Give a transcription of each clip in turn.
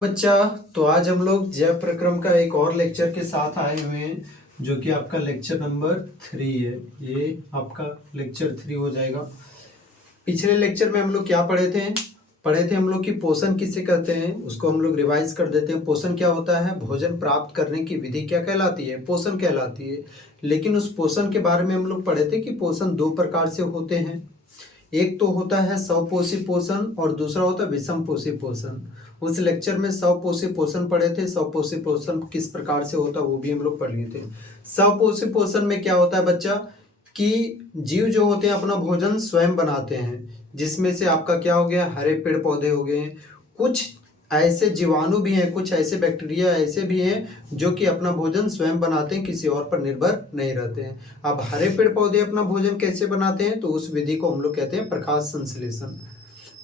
बच्चा, तो आज हम लोग जैव प्रक्रम का एक और लेक्चर के साथ आए हुए हैं जो कि आपका लेक्चर नंबर 3 है। ये आपका लेक्चर 3 हो जाएगा। पिछले लेक्चर में हम लोग क्या पढ़े थे हम लोग कि पोषण किसे कहते हैं, उसको हम लोग रिवाइज कर देते हैं। पोषण क्या होता है, भोजन प्राप्त करने की विधि क्या कहलाती है, पोषण कहलाती है। लेकिन उस पोषण के बारे में हम लोग पढ़े थे कि पोषण दो प्रकार से होते हैं। एक तो होता है स्वपोषी पोषण और दूसरा होता है विषम पोषी पोषण। उस लेक्चर में स्वपोषी पोषण पढ़े थे। स्वपोषी पोषण किस प्रकार से होता है वो भी हम लोग पढ़ लिए थे। स्वपोषी पोषण में क्या होता है बच्चा कि जीव जो होते हैं अपना भोजन स्वयं बनाते हैं, जिसमें से आपका क्या हो गया, हरे पेड़ पौधे हो गए। कुछ ऐसे जीवाणु भी हैं, कुछ ऐसे बैक्टीरिया ऐसे भी हैं जो कि अपना भोजन स्वयं बनाते हैं, किसी और पर निर्भर नहीं रहते हैं। अब हरे पेड़ पौधे अपना भोजन कैसे बनाते हैं, तो उस विधि को हम लोग कहते हैं प्रकाश संश्लेषण।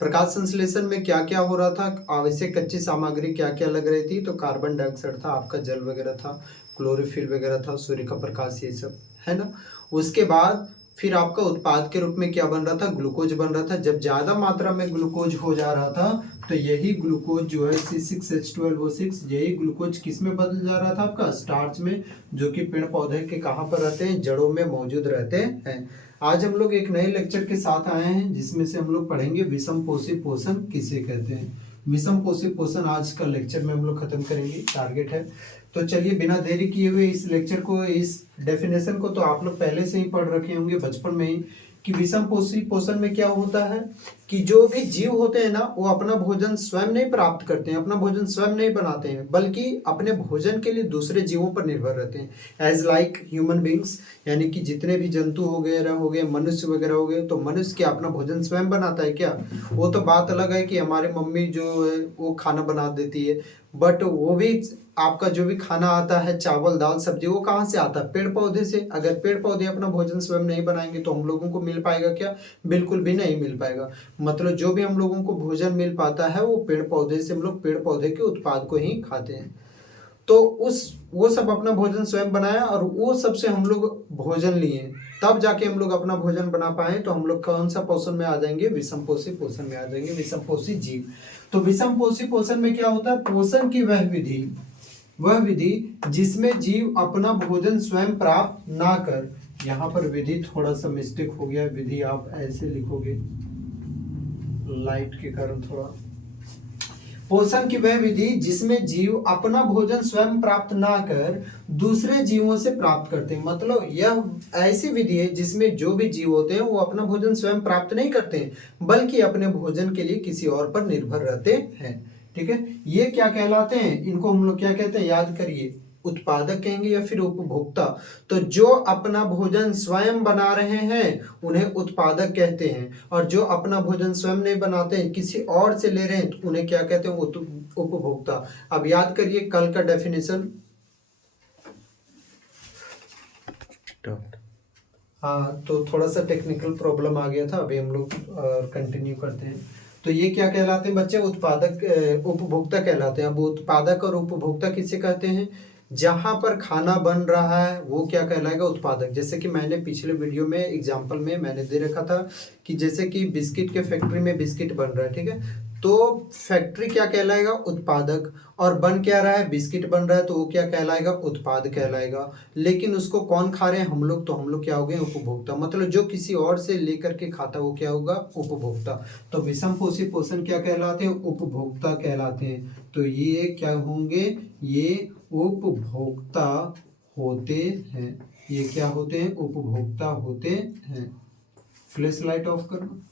प्रकाश संश्लेषण में क्या क्या हो रहा था, आवश्यक कच्ची सामग्री क्या क्या लग रही थी, तो कार्बन डाइऑक्साइड था, आपका जल वगैरह था, क्लोरोफिल वगैरह था, सूर्य का प्रकाश, ये सब है ना। उसके बाद फिर आपका उत्पाद के रूप में क्या बन रहा था, ग्लूकोज बन रहा था। जब ज़्यादा मात्रा में ग्लूकोज हो जा रहा था तो यही ग्लूकोज जो है C6H12O6, यही ग्लूकोज किस में बदल जा रहा था, आपका स्टार्च में, जो कि पेड़ पौधे के कहाँ पर रहते हैं, जड़ों में मौजूद रहते हैं। आज हम लोग एक नए लेक्चर के साथ आए हैं जिसमें से हम लोग पढ़ेंगे विषम पोषी पोषण किसे कहते हैं। विषम पोषी पोषण आज का लेक्चर में हम लोग खत्म करेंगे, टारगेट है। तो चलिए बिना देरी किए हुए इस लेक्चर को, इस डेफिनेशन को तो आप लोग पहले से ही पढ़ रखे होंगे बचपन में ही, कि विषम पोषी पोषण में क्या होता है कि जो भी जीव होते हैं ना वो अपना भोजन स्वयं नहीं प्राप्त करते हैं, अपना भोजन स्वयं नहीं बनाते हैं, बल्कि अपने भोजन के लिए दूसरे जीवों पर निर्भर रहते हैं। एज लाइक ह्यूमन बींग्स, यानी कि जितने भी जंतु वगैरह हो गए, मनुष्य वगैरह हो गए, तो मनुष्य क्या अपना भोजन स्वयं बनाता है क्या? वो तो बात अलग है कि हमारी मम्मी जो है वो खाना बना देती है, बट वो भी आपका जो भी खाना आता है, चावल दाल सब्जी, वो कहाँ से आता है, पेड़ पौधे से। अगर पेड़ पौधे अपना भोजन स्वयं नहीं बनाएंगे तो हम लोगों को मिल पाएगा क्या? बिल्कुल भी नहीं मिल पाएगा। मतलब जो भी हम लोगों को भोजन मिल पाता है वो पेड़ पौधे से, हम लोग पेड़ पौधे के उत्पाद को ही खाते हैं। तो वो सब अपना भोजन स्वयं बनाया और वो सबसे हम लोग भोजन लिए, तब जाके हम लोग अपना भोजन बना पाए। तो हम लोग कौन सा पोषण में आ जाएंगे, विषम पोषी पोषण में आ जाएंगे, विषम पोषी जीव। तो विषम पोषी पोषण में क्या होता है, पोषण की वह विधि जिसमें जीव अपना भोजन स्वयं प्राप्त ना कर, यहाँ पर विधि थोड़ा सा मिस्टेक हो गया, विधि आप ऐसे लिखोगे, लाइट के कारण थोड़ा। पोषण की वह विधि जिसमें जीव अपना भोजन स्वयं प्राप्त ना कर दूसरे जीवों से प्राप्त करते हैं। मतलब यह ऐसी विधि है जिसमें जो भी जीव होते हैं वो अपना भोजन स्वयं प्राप्त नहीं करते हैं, बल्कि अपने भोजन के लिए किसी और पर निर्भर रहते हैं। ठीक है, ये क्या कहलाते हैं, इनको हम लोग क्या कहते हैं, याद करिए, उत्पादक कहेंगे या फिर उपभोक्ता। तो जो अपना भोजन स्वयं बना रहे हैं उन्हें उत्पादक कहते हैं, और जो अपना भोजन स्वयं नहीं बनाते हैं, किसी और से ले रहे हैं, तो उन्हें क्या कहते हैं, उपभोक्ता। अब याद करिए कल का डेफिनेशन। हाँ, तो थोड़ा सा टेक्निकल प्रॉब्लम आ गया था, अभी हम लोग कंटिन्यू करते हैं। तो ये क्या कहलाते हैं बच्चे, उत्पादक उपभोक्ता कहलाते हैं। अब उत्पादक और उपभोक्ता किसे कहते हैं, जहां पर खाना बन रहा है वो क्या कहलाएगा, उत्पादक। जैसे कि मैंने पिछले वीडियो में एग्जांपल में मैंने दे रखा था कि जैसे कि बिस्किट के फैक्ट्री में बिस्किट बन रहा है, ठीक है, तो फैक्ट्री क्या कहलाएगा, उत्पादक। और बन क्या रहा है, बिस्किट बन रहा है, तो वो क्या कहलाएगा, उत्पाद कहलाएगा। लेकिन उसको कौन खा रहे हैं, हम लोग, तो हम लोग क्या हो गए, उपभोक्ता। मतलब जो किसी और से लेकर के खाता वो क्या होगा, उपभोक्ता। तो विषम पोषी पोषण क्या कहलाते हैं, उपभोक्ता कहलाते हैं। तो ये क्या होंगे, ये उपभोक्ता होते हैं। ये क्या होते हैं, उपभोक्ता होते हैं। फ्लैश लाइट ऑफ करना।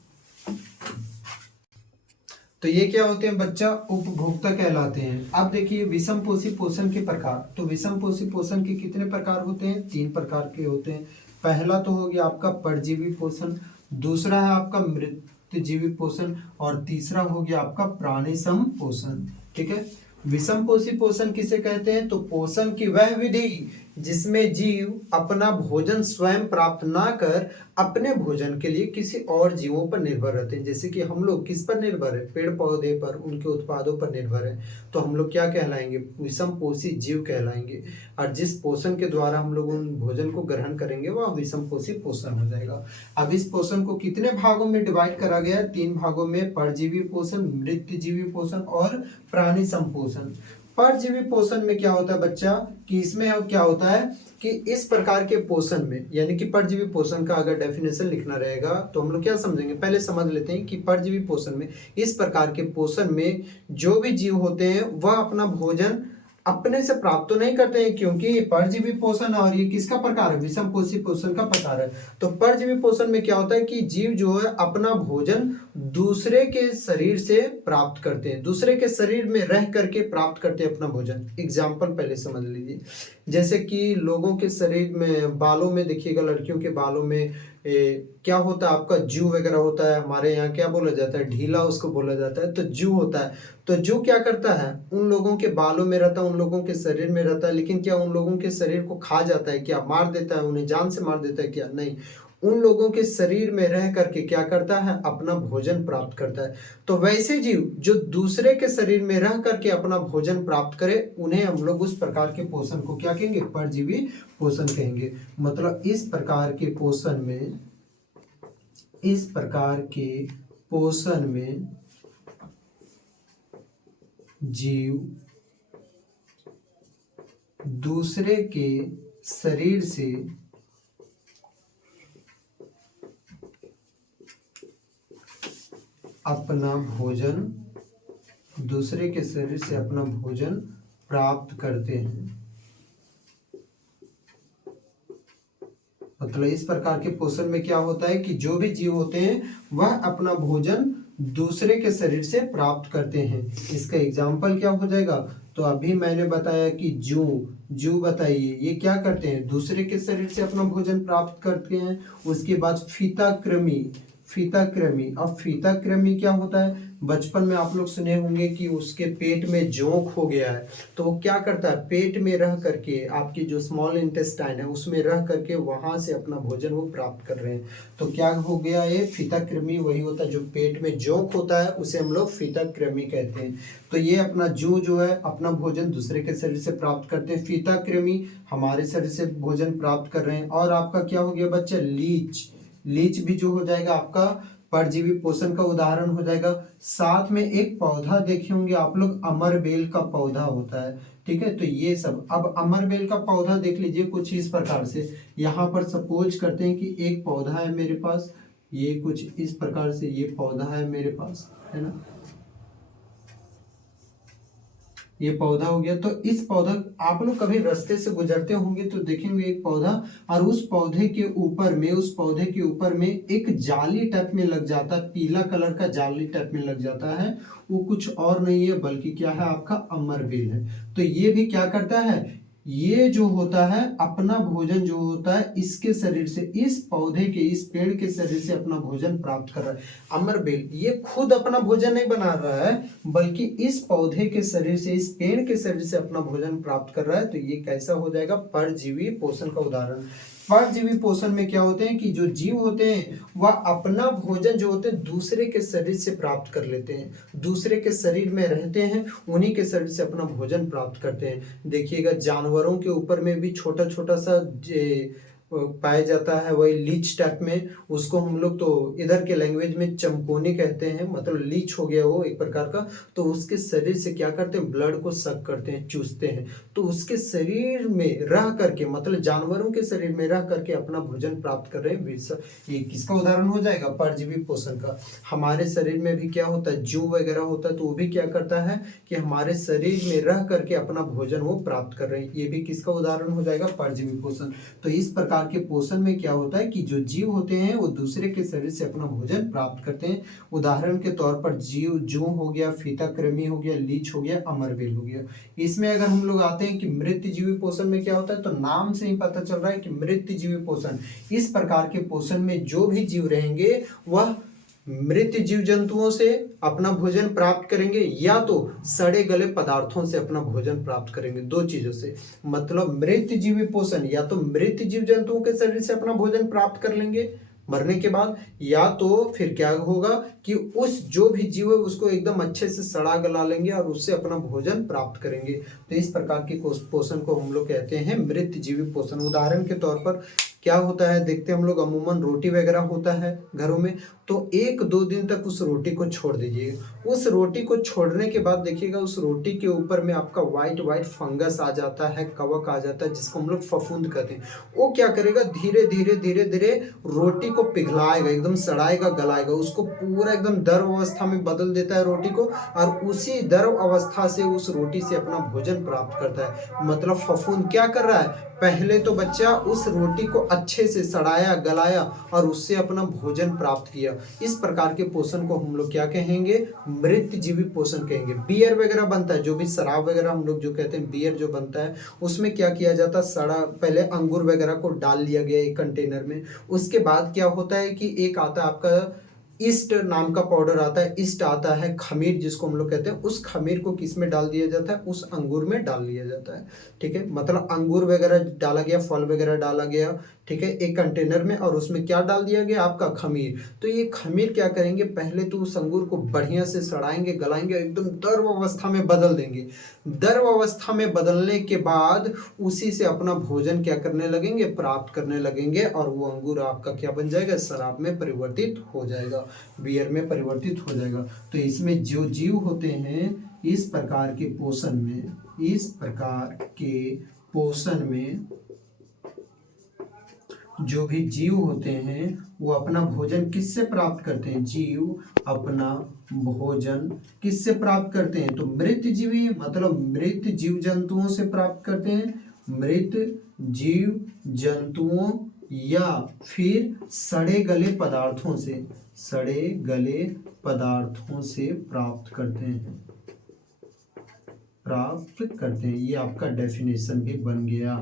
तो ये क्या होते हैं बच्चा, उपभोक्ता कहलाते हैं। अब देखिए विषम पोषी पोषण के प्रकार। तो विषम पोषी पोषण के कितने प्रकार होते हैं, 3 प्रकार के होते हैं। पहला तो हो गया आपका परजीवी पोषण, दूसरा है आपका मृतजीवी पोषण, और तीसरा हो गया आपका प्राणी सम पोषण। ठीक है, विषम पोषी पोषण किसे कहते हैं, तो पोषण की वह विधि जिसमें जीव अपना भोजन स्वयं प्राप्त ना कर अपने भोजन के लिए किसी और जीवों पर निर्भर रहते हैं। जैसे कि हम लोग किस पर निर्भर है, पेड़ पौधे पर, उनके उत्पादों पर निर्भर है, तो हम लोग क्या कहलाएंगे, विषम पोषी जीव कहलाएंगे। और जिस पोषण के द्वारा हम लोग उन भोजन को ग्रहण करेंगे वह विषम पोषी पोषण हो जाएगा। अब इस पोषण को कितने भागों में डिवाइड करा गया है, 3 भागों में, परजीवी पोषण, मृतजीवी पोषण और प्राणी संपोषण। परजीवी पोषण में क्या होता है बच्चा, कि इसमें क्या होता है कि इस प्रकार के पोषण में, यानी कि परजीवी पोषण का अगर डेफिनेशन लिखना रहेगा तो हम लोग क्या समझेंगे, पहले समझ लेते हैं कि परजीवी पोषण में, इस प्रकार के पोषण में जो भी जीव होते हैं वह अपना भोजन अपने से प्राप्त तो नहीं करते हैं, क्योंकि परजीवी पोषण और ये किसका प्रकार है, विषम पोषी पोषण का प्रकार है। तो परजीवी पोषण में क्या होता है कि जीव जो है अपना भोजन दूसरे के शरीर से प्राप्त करते हैं, दूसरे के शरीर में रह करके प्राप्त करते हैं अपना भोजन। एग्जाम्पल पहले समझ लीजिए, जैसे कि लोगों के शरीर में, बालों में देखिएगा, लड़कियों के बालों में क्या होता है, आपका जू वगैरह होता है, हमारे यहाँ क्या बोला जाता है, ढीला उसको बोला जाता है, तो जू होता है। तो जू क्या करता है, उन लोगों के बालों में रहता है, उन लोगों के शरीर में रहता है, लेकिन क्या उन लोगों के शरीर को खा जाता है क्या, मार देता है, उन्हें जान से मार देता है क्या, नहीं, उन लोगों के शरीर में रह करके क्या करता है, अपना भोजन प्राप्त करता है। तो वैसे जीव जो दूसरे के शरीर में रह करके अपना भोजन प्राप्त करे, उन्हें हम लोग उस प्रकार के पोषण को क्या कहेंगे, परजीवी पोषण कहेंगे। मतलब इस प्रकार के पोषण में, इस प्रकार के पोषण में जीव दूसरे के शरीर से अपना भोजन, दूसरे के शरीर से अपना भोजन प्राप्त करते हैं। मतलब इस प्रकार के पोषण में क्या होता है कि जो भी जीव होते हैं वह अपना भोजन दूसरे के शरीर से प्राप्त करते हैं। इसका एग्जाम्पल क्या हो जाएगा, तो अभी मैंने बताया कि जू बताइए, ये क्या करते हैं, दूसरे के शरीर से अपना भोजन प्राप्त करते हैं। उसके बाद फीताकृमि, अब फीताकृमि क्या होता है, बचपन में आप लोग सुने होंगे कि उसके पेट में जोंक हो गया है, तो वो क्या करता है, पेट में रह करके, आपकी जो स्मॉल इंटेस्टाइन है उसमें रह करके वहां से अपना भोजन वो प्राप्त कर रहे हैं। तो क्या हो गया, ये फीताकृमि वही होता है जो पेट में जोंक होता है, उसे हम लोग फीताकृमि कहते हैं। तो ये अपना जू जो है अपना भोजन दूसरे के शरीर से प्राप्त करते हैं, फीताकृमि हमारे शरीर से भोजन प्राप्त कर रहे हैं। और आपका क्या हो गया बच्चा, लीच भी जो हो जाएगा आपका परजीवी पोषण का उदाहरण हो जाएगा। साथ में एक पौधा देखे होंगे आप लोग, अमरबेल का पौधा होता है, ठीक है। तो ये सब, अब अमरबेल का पौधा देख लीजिए कुछ इस प्रकार से, यहाँ पर सपोज करते हैं कि एक पौधा है मेरे पास, ये कुछ इस प्रकार से ये पौधा है मेरे पास, है ना, ये पौधा हो गया। तो इस पौधा, आप लोग कभी रास्ते से गुजरते होंगे तो देखेंगे एक पौधा, और उस पौधे के ऊपर में एक जाली टाइप में लग जाता है, पीला कलर का जाली टाइप में लग जाता है। वो कुछ और नहीं है बल्कि क्या है, आपका अमरबेल है। तो ये भी क्या करता है, ये जो होता है अपना भोजन जो होता है इसके शरीर से, इस पौधे के, इस पेड़ के शरीर से अपना भोजन प्राप्त कर रहा है। अमरबेल ये खुद अपना भोजन नहीं बना रहा है, बल्कि इस पौधे के शरीर से, इस पेड़ के शरीर से अपना भोजन प्राप्त कर रहा है। तो ये कैसा हो जाएगा, परजीवी पोषण का उदाहरण। परजीवी पोषण में क्या होते हैं कि जो जीव होते हैं वह अपना भोजन जो होते हैं दूसरे के शरीर से प्राप्त कर लेते हैं, दूसरे के शरीर में रहते हैं, उन्हीं के शरीर से अपना भोजन प्राप्त करते हैं। देखिएगा जानवरों के ऊपर में भी छोटा छोटा सा पाया जाता है, वही लीच टाइप में, उसको हम लोग तो इधर के लैंग्वेज में चमकोनी कहते हैं, मतलब लीच हो गया वो एक प्रकार का। तो उसके शरीर से क्या करते हैं, ब्लड को सक करते हैं, चूसते हैं। तो उसके शरीर में रह करके, मतलब जानवरों के शरीर में रह करके अपना भोजन प्राप्त कर रहे हैं। ये किसका उदाहरण हो जाएगा, परजीवी पोषण का। हमारे शरीर में भी क्या होता है, जू वगैरह होता है, तो वो भी क्या करता है कि हमारे शरीर में रह करके अपना भोजन वो प्राप्त कर रहे हैं। ये भी किसका उदाहरण हो जाएगा, परजीवी पोषण। तो इस प्रकार के पोषण में क्या होता है कि जो जीव होते हैं वो दूसरे के शरीर से अपना भोजन प्राप्त करते हैं। उदाहरण के तौर पर जीव, जू हो गया, फीताकृमि हो गया, लीच हो गया, अमरबेल हो गया। इसमें अगर हम लोग आते हैं कि मृतजीवी पोषण में क्या होता है, तो नाम से ही पता चल रहा है कि मृतजीवी पोषण, इस प्रकार के पोषण में जो भी जीव रहेंगे वह मृत जीव जंतुओं से अपना भोजन प्राप्त करेंगे या तो सड़े गले पदार्थों से अपना भोजन प्राप्त करेंगे। दो चीजों से, मतलब मृत जीवी पोषण, या तो मृत जीव जंतुओं के शरीर से अपना भोजन प्राप्त कर लेंगे मरने के बाद, या तो फिर क्या होगा कि उस जो भी जीव है उसको एकदम अच्छे से सड़ा गला लेंगे और उससे अपना भोजन प्राप्त करेंगे। तो इस प्रकार के पोषण को हम लोग कहते हैं मृत जीवी पोषण। उदाहरण के तौर पर क्या होता है, देखते हम लोग अमूमन रोटी वगैरह होता है घरों में, तो 1-2 दिन तक उस रोटी को छोड़ दीजिएगा। उस रोटी को छोड़ने के बाद देखिएगा उस रोटी के ऊपर में आपका व्हाइट व्हाइट फंगस आ जाता है, कवक आ जाता है, जिसको हम लोग फफूंद कहते हैं। वो क्या करेगा, धीरे धीरे धीरे धीरे रोटी को पिघलाएगा, एकदम सड़ाएगा, गलाएगा, उसको पूरा एकदम द्रव अवस्था में बदल देता है रोटी को, और उसी द्रव अवस्था से उस रोटी से अपना भोजन प्राप्त करता है। मतलब फफूंद क्या कर रहा है, पहले तो बच्चा उस रोटी को अच्छे से सड़ाया, गलाया और उससे अपना भोजन प्राप्त किया। इस प्रकार के पोषण को हम लोग क्या कहेंगे, मृत जीवी पोषण कहेंगे। बियर वगैरह बनता है, जो भी शराब वगैरह हम लोग जो कहते हैं बियर जो बनता है, उसमें क्या किया जाता है, सड़ा पहले अंगूर वगैरह को डाल लिया गया एक कंटेनर में। उसके बाद क्या होता है कि एक आता है आपका ईस्ट नाम का पाउडर आता है, ईस्ट आता है, खमीर जिसको हम लोग कहते हैं, उस खमीर को किस में डाल दिया जाता है, उस अंगूर में डाल दिया जाता है। ठीक है, मतलब अंगूर वगैरह डाला गया, फल वगैरह डाला गया, ठीक है, एक कंटेनर में, और उसमें क्या डाल दिया गया, आपका खमीर। तो ये खमीर क्या करेंगे, पहले तो उस अंगूर को बढ़िया से सड़ाएंगे, गलाएंगे, एकदम द्रव अवस्था में बदल देंगे। द्रव अवस्था में बदलने के बाद उसी से अपना भोजन क्या करने लगेंगे, प्राप्त करने लगेंगे, और वो अंगूर आपका क्या बन जाएगा, शराब में परिवर्तित हो जाएगा, बियर में परिवर्तित हो जाएगा। तो इसमें जो जीव होते हैं इस प्रकार के पोषण में, इस प्रकार के पोषण में जो भी जीव होते हैं वो अपना भोजन किससे प्राप्त करते हैं, जीव अपना भोजन किससे प्राप्त करते हैं, तो मृत जीवी मतलब मृत जीव जंतुओं से प्राप्त करते हैं, मृत जीव जंतुओं या फिर सड़े गले पदार्थों से, सड़े गले पदार्थों से प्राप्त करते हैं, प्राप्त करते हैं। ये आपका डेफिनेशन भी बन गया,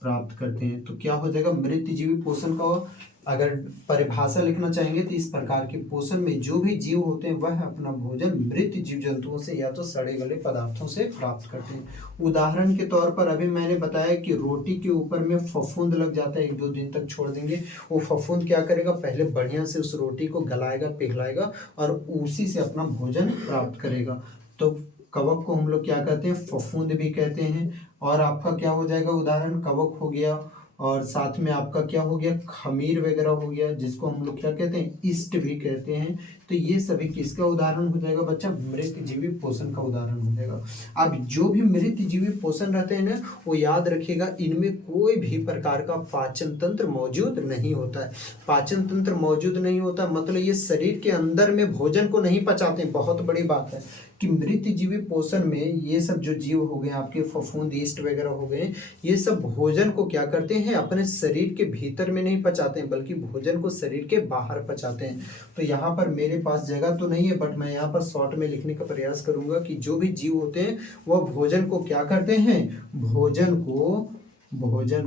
प्राप्त करते हैं। तो क्या हो जाएगा, मृत जीवी पोषण का अगर परिभाषा लिखना चाहेंगे तो इस प्रकार के पोषण में जो भी जीव होते हैं वह अपना भोजन मृत जीव जंतुओं से या तो सड़े गले पदार्थों से प्राप्त करते हैं। उदाहरण के तौर पर अभी मैंने बताया कि रोटी के ऊपर में फफूंद लग जाता है, 1-2 दिन तक छोड़ देंगे, वो फफूंद क्या करेगा, पहले बढ़िया से उस रोटी को गलाएगा, पिघलाएगा और उसी से अपना भोजन प्राप्त करेगा। तो कवक को हम लोग क्या कहते हैं, फफूंद भी कहते हैं। और आपका क्या हो जाएगा, उदाहरण कवक हो गया, और साथ में आपका क्या हो गया, खमीर वगैरह हो गया, जिसको हम लोग क्या कहते हैं, ईस्ट भी कहते हैं। तो ये सभी किसका उदाहरण हो जाएगा बच्चा, मृत जीवी पोषण का उदाहरण हो जाएगा। अब जो भी मृत जीवी पोषण रहते हैं ना, वो याद रखिएगा, इनमें कोई भी प्रकार का पाचन तंत्र मौजूद नहीं होता है। पाचन तंत्र मौजूद नहीं होता मतलब ये शरीर के अंदर में भोजन को नहीं पचाते। बहुत बड़ी बात है कि मृत जीवी पोषण में ये सब जो जीव हो गए आपके, फफूंद, ईस्ट वगैरह हो गए, ये सब भोजन को क्या करते हैं, अपने शरीर के भीतर में नहीं पचाते हैं, बल्कि भोजन को शरीर के बाहर पचाते हैं। तो यहाँ पर मेरे पास जगह तो नहीं है, बट मैं यहाँ पर शॉर्ट में लिखने का प्रयास करूंगा कि जो भी जीव होते हैं वह भोजन को क्या करते हैं, भोजन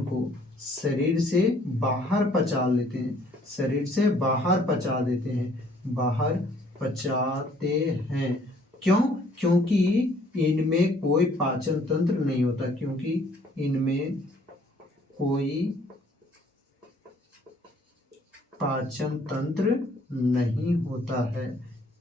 को शरीर से बाहर पचा लेते हैं, शरीर से बाहर पचा देते हैं, बाहर पचाते हैं। क्यों, क्योंकि इनमें कोई पाचन तंत्र नहीं होता, क्योंकि इनमें कोई पाचन तंत्र नहीं होता है।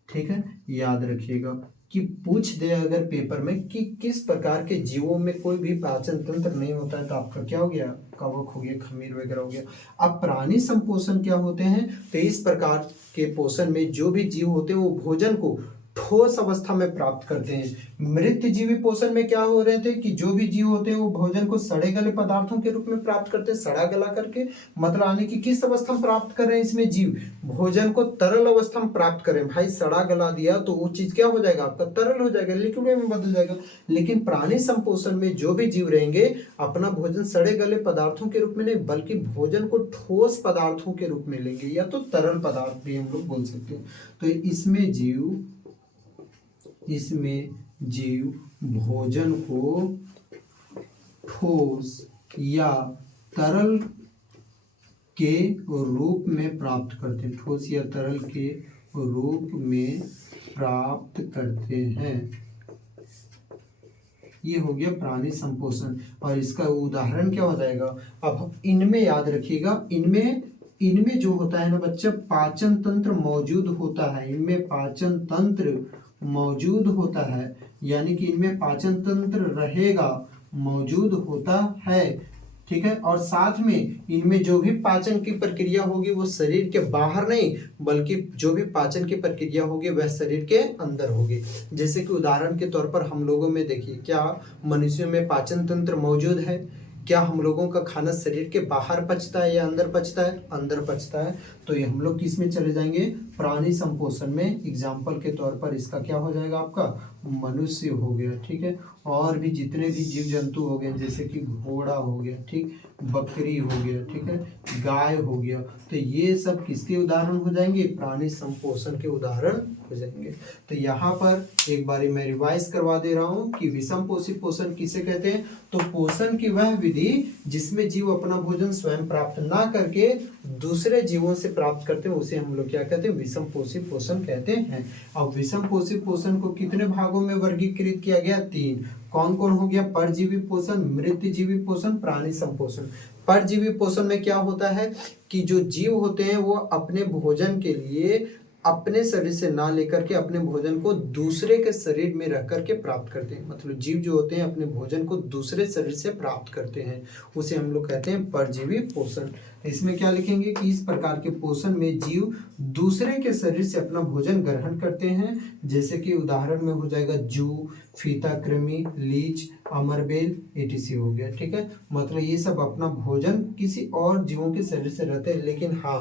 ठीक है, याद रखिएगा कि पूछ दे अगर पेपर में कि किस प्रकार के जीवों में कोई भी पाचन तंत्र नहीं होता है, तो आपका क्या हो गया, कवक हो गया, खमीर वगैरह हो गया। अब प्राणी संपोषण क्या होते हैं, तो इस प्रकार के पोषण में जो भी जीव होते हैं वो भोजन को ठोस अवस्था में प्राप्त करते हैं। मृत जीवी पोषण में क्या हो रहे थे कि जो भी जीव होते हैं वो भोजन को सड़े गले पदार्थों के रूप में प्राप्त करते हैं, सड़ा गला करके, मतलब यानी कि किस अवस्था में प्राप्त कर रहे हैं इसमें जीव, भोजन को तरल अवस्था में प्राप्त करें। भाई सड़ा गला दिया तो वो चीज क्या हो जाएगा, आपका तरल हो जाएगा, लिक्विड में बदल जाएगा। लेकिन प्राणी संपोषण में जो भी जीव रहेंगे अपना भोजन सड़े गले पदार्थों के रूप में नहीं, बल्कि भोजन को ठोस पदार्थों के रूप में लेंगे, या तो तरल पदार्थ भी हम लोग बोल सकते हैं। तो इसमें जीव भोजन को ठोस या तरल के रूप में प्राप्त करते हैं, ठोस या तरल के रूप में प्राप्त करते हैं। ये हो गया प्राणी संपोषण। और इसका उदाहरण क्या हो जाएगा, अब इनमें याद रखिएगा, इनमें जो होता है ना बच्चा, पाचन तंत्र मौजूद होता है, इनमें पाचन तंत्र मौजूद होता है, यानी कि इनमें पाचन तंत्र रहेगा, मौजूद होता है, ठीक है। और साथ में इनमें जो भी पाचन की प्रक्रिया होगी वो शरीर के बाहर नहीं, बल्कि जो भी पाचन की प्रक्रिया होगी वह शरीर के अंदर होगी। जैसे कि उदाहरण के तौर पर हम लोगों में देखिए, क्या मनुष्यों में पाचन तंत्र मौजूद है? क्या हम लोगों का खाना शरीर के बाहर पचता है या अंदर पचता है? अंदर पचता है। तो ये हम लोग किस में चले जाएंगे, प्राणी संपोषण में। एग्जाम्पल के तौर पर इसका क्या हो जाएगा, आपका मनुष्य हो गया, ठीक है। और भी जितने भी जीव जंतु हो गए, जैसे कि घोड़ा हो गया, ठीक, बकरी हो गया, ठीक है, गाय हो गया, तो ये सब किसके उदाहरण हो जाएंगे, प्राणी संपोषण के उदाहरण हो जाएंगे। तो यहाँ पर एक बारी मैं रिवाइज करवा दे रहा हूँ कि विषम पोषी पोषण किसे कहते हैं। तो पोषण की वह विधि जिसमें जीव अपना भोजन स्वयं प्राप्त ना करके दूसरे जीवों से प्राप्त करते हैं, उसे हम लोग क्या कहते हैं, विषम पोषी पोषण कहते हैं। अब विषम पोषी पोषण को कितने भागों में वर्गीकृत किया गया, 3। कौन कौन हो गया, परजीवी पोषण, मृतजीवी पोषण, प्राणी संपोषण। परजीवी पोषण में क्या होता है कि जो जीव होते हैं वो अपने भोजन के लिए अपने शरीर से ना लेकर के अपने भोजन को दूसरे के शरीर में रह करके प्राप्त करते हैं। मतलब जीव जो होते हैं अपने भोजन को दूसरे शरीर से प्राप्त करते हैं, उसे हम लोग कहते हैं परजीवी पोषण। इसमें क्या लिखेंगे कि इस प्रकार के पोषण में जीव दूसरे के शरीर से अपना भोजन ग्रहण करते हैं। जैसे कि उदाहरण में हो जाएगा जू, फीता कृमि, लीच, अमरबेल, etc हो गया, ठीक है। मतलब ये सब अपना भोजन किसी और जीवों के शरीर से रहते हैं, लेकिन हाँ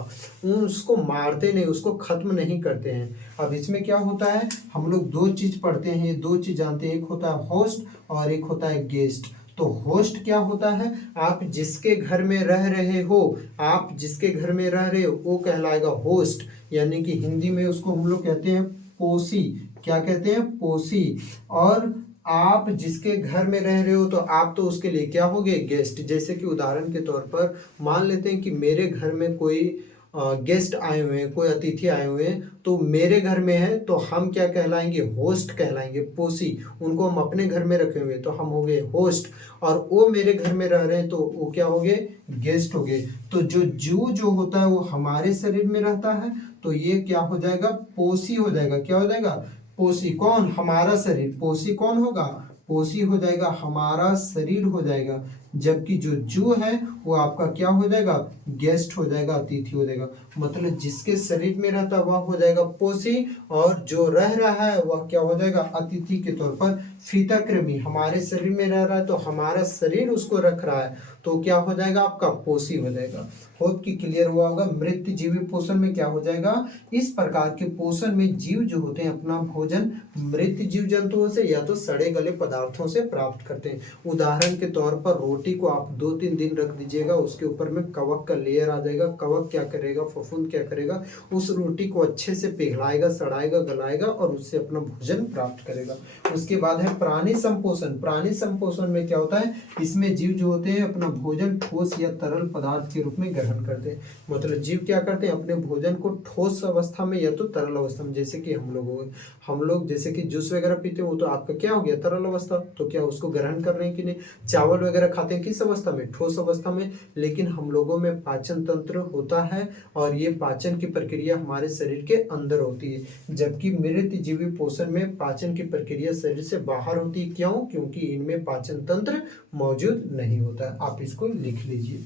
उसको मारते नहीं, उसको खत्म नहीं करते हैं। अब इसमें क्या होता है, हम लोग 2 चीज पढ़ते हैं, 2 चीज जानते हैं, एक होता है होस्ट और एक होता है गेस्ट। तो होस्ट क्या होता है, आप जिसके घर में रह रहे हो, आप जिसके घर में रह रहे हो वो कहलाएगा होस्ट, यानी कि हिंदी में उसको हम लोग कहते हैं पोषी। क्या कहते हैं, पोषी। और आप जिसके घर में रह रहे हो तो आप तो उसके लिए क्या हो गए, गेस्ट। जैसे कि उदाहरण के तौर पर मान लेते हैं कि मेरे घर में कोई गेस्ट आए हुए हैं, कोई अतिथि आए हुए हैं, तो मेरे घर में है तो हम क्या कहलाएंगे, होस्ट कहलाएंगे, पोषी। उनको हम अपने घर में रखे हुए तो हम हो गए होस्ट, और वो मेरे घर में रह रहे हैं तो वो क्या हो गए, गेस्ट हो गए। तो जो जू जो होता है वो हमारे शरीर में रहता है, तो ये क्या हो जाएगा, पोषी हो जाएगा। क्या हो जाएगा, पोषी। कौन, हमारा शरीर। पोषी कौन होगा, पोषी हो जाएगा, हमारा शरीर हो जाएगा। जबकि जो जू है वो आपका क्या हो जाएगा, गेस्ट हो जाएगा, अतिथि हो जाएगा। मतलब जिसके शरीर में रहता है वह हो जाएगा पोषी, और जो रह रहा है वह क्या हो जाएगा, अतिथि के तौर पर। फीता कृमि हमारे शरीर में रह रहा है तो हमारा शरीर उसको रख रहा है, तो क्या हो जाएगा, आपका पोषी हो जाएगा। होप कि क्लियर हुआ होगा। मृत जीवी पोषण में क्या हो जाएगा, इस प्रकार के पोषण में जीव जो होते हैं अपना भोजन मृत जीव जंतुओं से या तो सड़े गले पदार्थों से प्राप्त करते हैं। उदाहरण के तौर पर रोटी को आप 2-3 दिन रख दीजिएगा, उसके ऊपर में कवक का लेयर आ जाएगा। कवक क्या करेगा, फफूंद क्या करेगा, उस रोटी को अच्छे से पिघलाएगा, सड़ाएगा, गलाएगा और उससे अपना भोजन प्राप्त करेगा। उसके बाद है प्राणी संपोषण। प्राणी संपोषण में क्या होता है, इसमें जीव जो होते हैं अपना भोजन ठोस या तरल पदार्थ के रूप में ग्रहण करते हैं। मतलब जीव क्या करते हैं, अपने भोजन को ठोस अवस्था में या तो तरल अवस्था में, जैसे कि हम लोग जैसे कि जूस वगैरह पीते हैं वो तो आपका क्या हो गया, तरल अवस्था, तो क्या उसको ग्रहण कर रहे हैं कि नहीं। चावल वगैरह खाते हैं किस अवस्था में, ठोस अवस्था में। लेकिन हम लोगों में पाचन तंत्र होता है और ये पाचन की प्रक्रिया हमारे शरीर के अंदर होती है, जबकि मृत जीवी पोषण में पाचन की प्रक्रिया शरीर से बाहर होती है। क्यों, क्योंकि इनमें पाचन तंत्र मौजूद नहीं होता है। आप इसको लिख लीजिए।